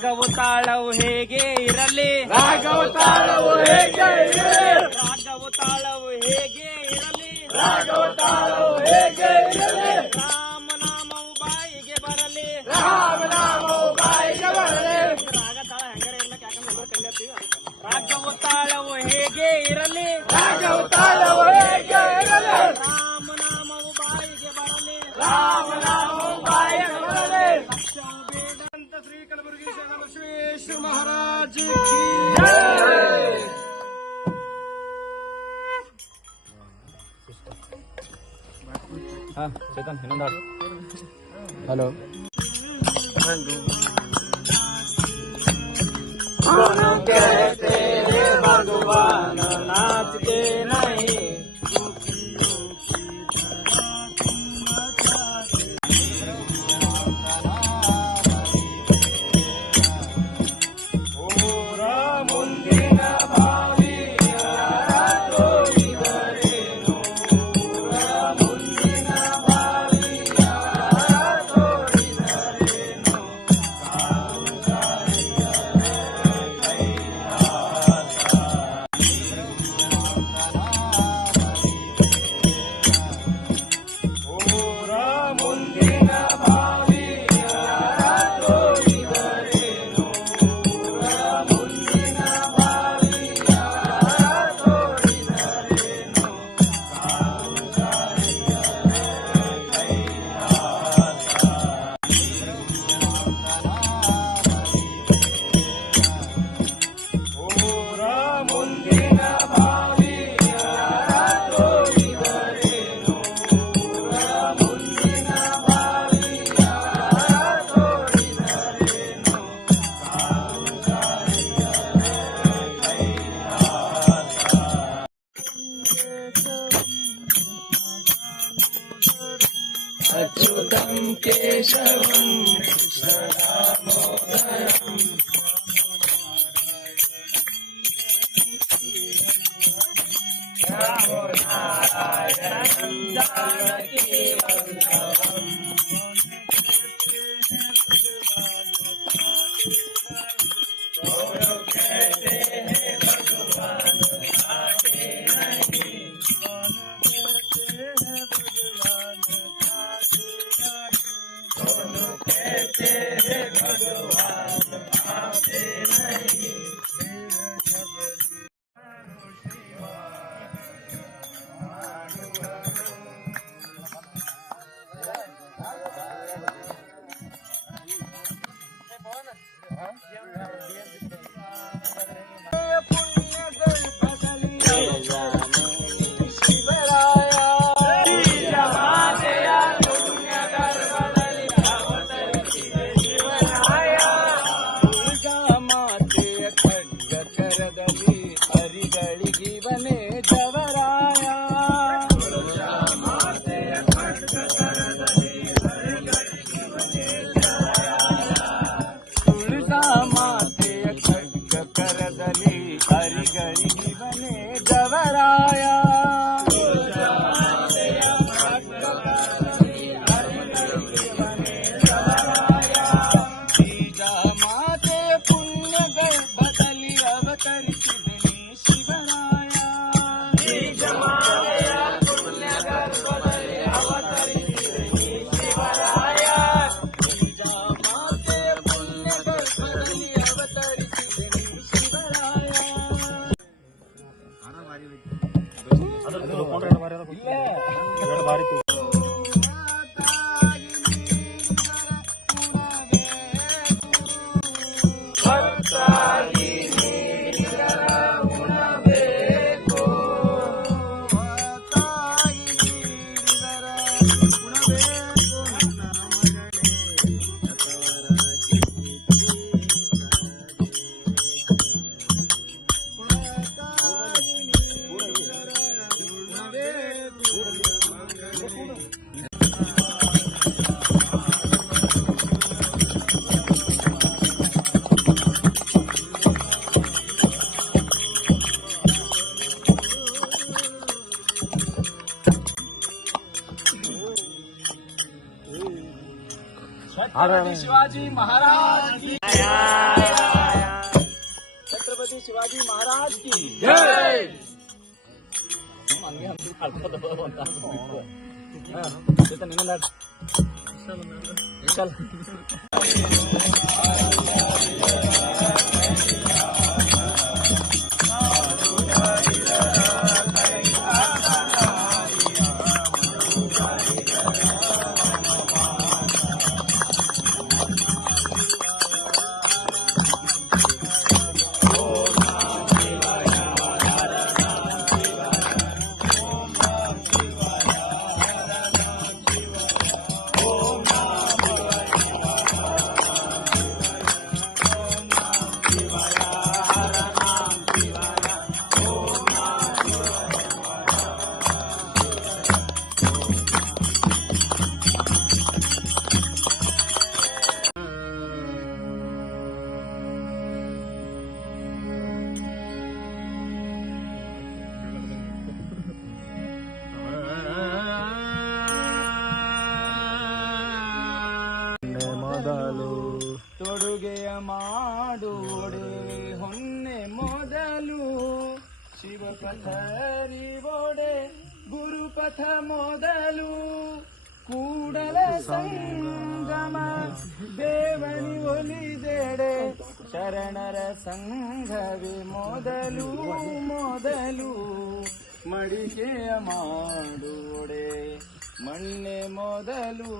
ರಾಗವು ತಾಳವು ಹೇಗೆ ಇರಲಿ, ರಾಗವ ತಾಳವು ಹೇಗೆ ಇರಲಿ, ರಾಗವು ತಾಳವು ಹೇಗೆ ಇರಲಿ, ರಾಗವ ತಾಳವು ಹೇಗೆ ಇರಲಿ, ರಾಮನಾಮವು ಬಾಯಿಗೆ ಬರಲಿ, ರಾಮನಾಮವು ಬಾಯಿಗೆ ಬರಲಿ. ರಾಗ ತಾಳ ಹೆಂಗಾರೆ ಇಲ್ಲ ಯಾಕಂದ್ರೆ ಕಲಿಯತ್ತೀವಿ. ರಾಗವು ತಾಳವು ಹೇಗೆ ಇರಲಿ, ರಾಗವ ತಾಳವು ಹೇಗೆ ಇರಲಿ, ರಾಮನಾಮವು ಬಾಯಿಗೆ ಬರಲಿ, ರಾಮನಾಮವು ಬಾಯಿಗೆ ಬರಲಿ. ಲಕ್ಷ್ಯವು ಬೇಡ ಅಂತ ಶ್ರೀ ಕಲಬುರಗಿ ಶರಣ ಬಸವೇಶ್ವರ ಮಹಾರಾಜ ಕಿ ಜೈ. ಚೇತನ್ ಇನ್ನೊಂದು हेलो कहते रे भगवान नाचते नहीं, अच्युतं केशवं कृष्णदामोदरम् रामो नारायणं जानकीवल्लभम् दोनों कहते हैं भगवान आते नहीं, दोनों कहते हैं भगवान आते नहीं। शिवाजी महाराज की छत्रपती शिवाजी महाराज की जय. चल ಮೊದಲು ತೊಡುಗೆಯ ಮಾಡುವಡೆ ಹೊನ್ನೆ ಮೊದಲು ಶಿವಪಥರಿವೊಡೆ ಗುರುಪಥ ಮೊದಲು ಕೂಡಲ ಸಂಗಮ ದೇವನಿ ಒಲಿದೆಡೆ ಶರಣರ ಸಂಘವೇ ಮೊದಲು ಮೊದಲು ಮಡಿಕೆಯ ಮಾಡುವಡೆ ಮಣ್ಣೆ ಮೊದಲು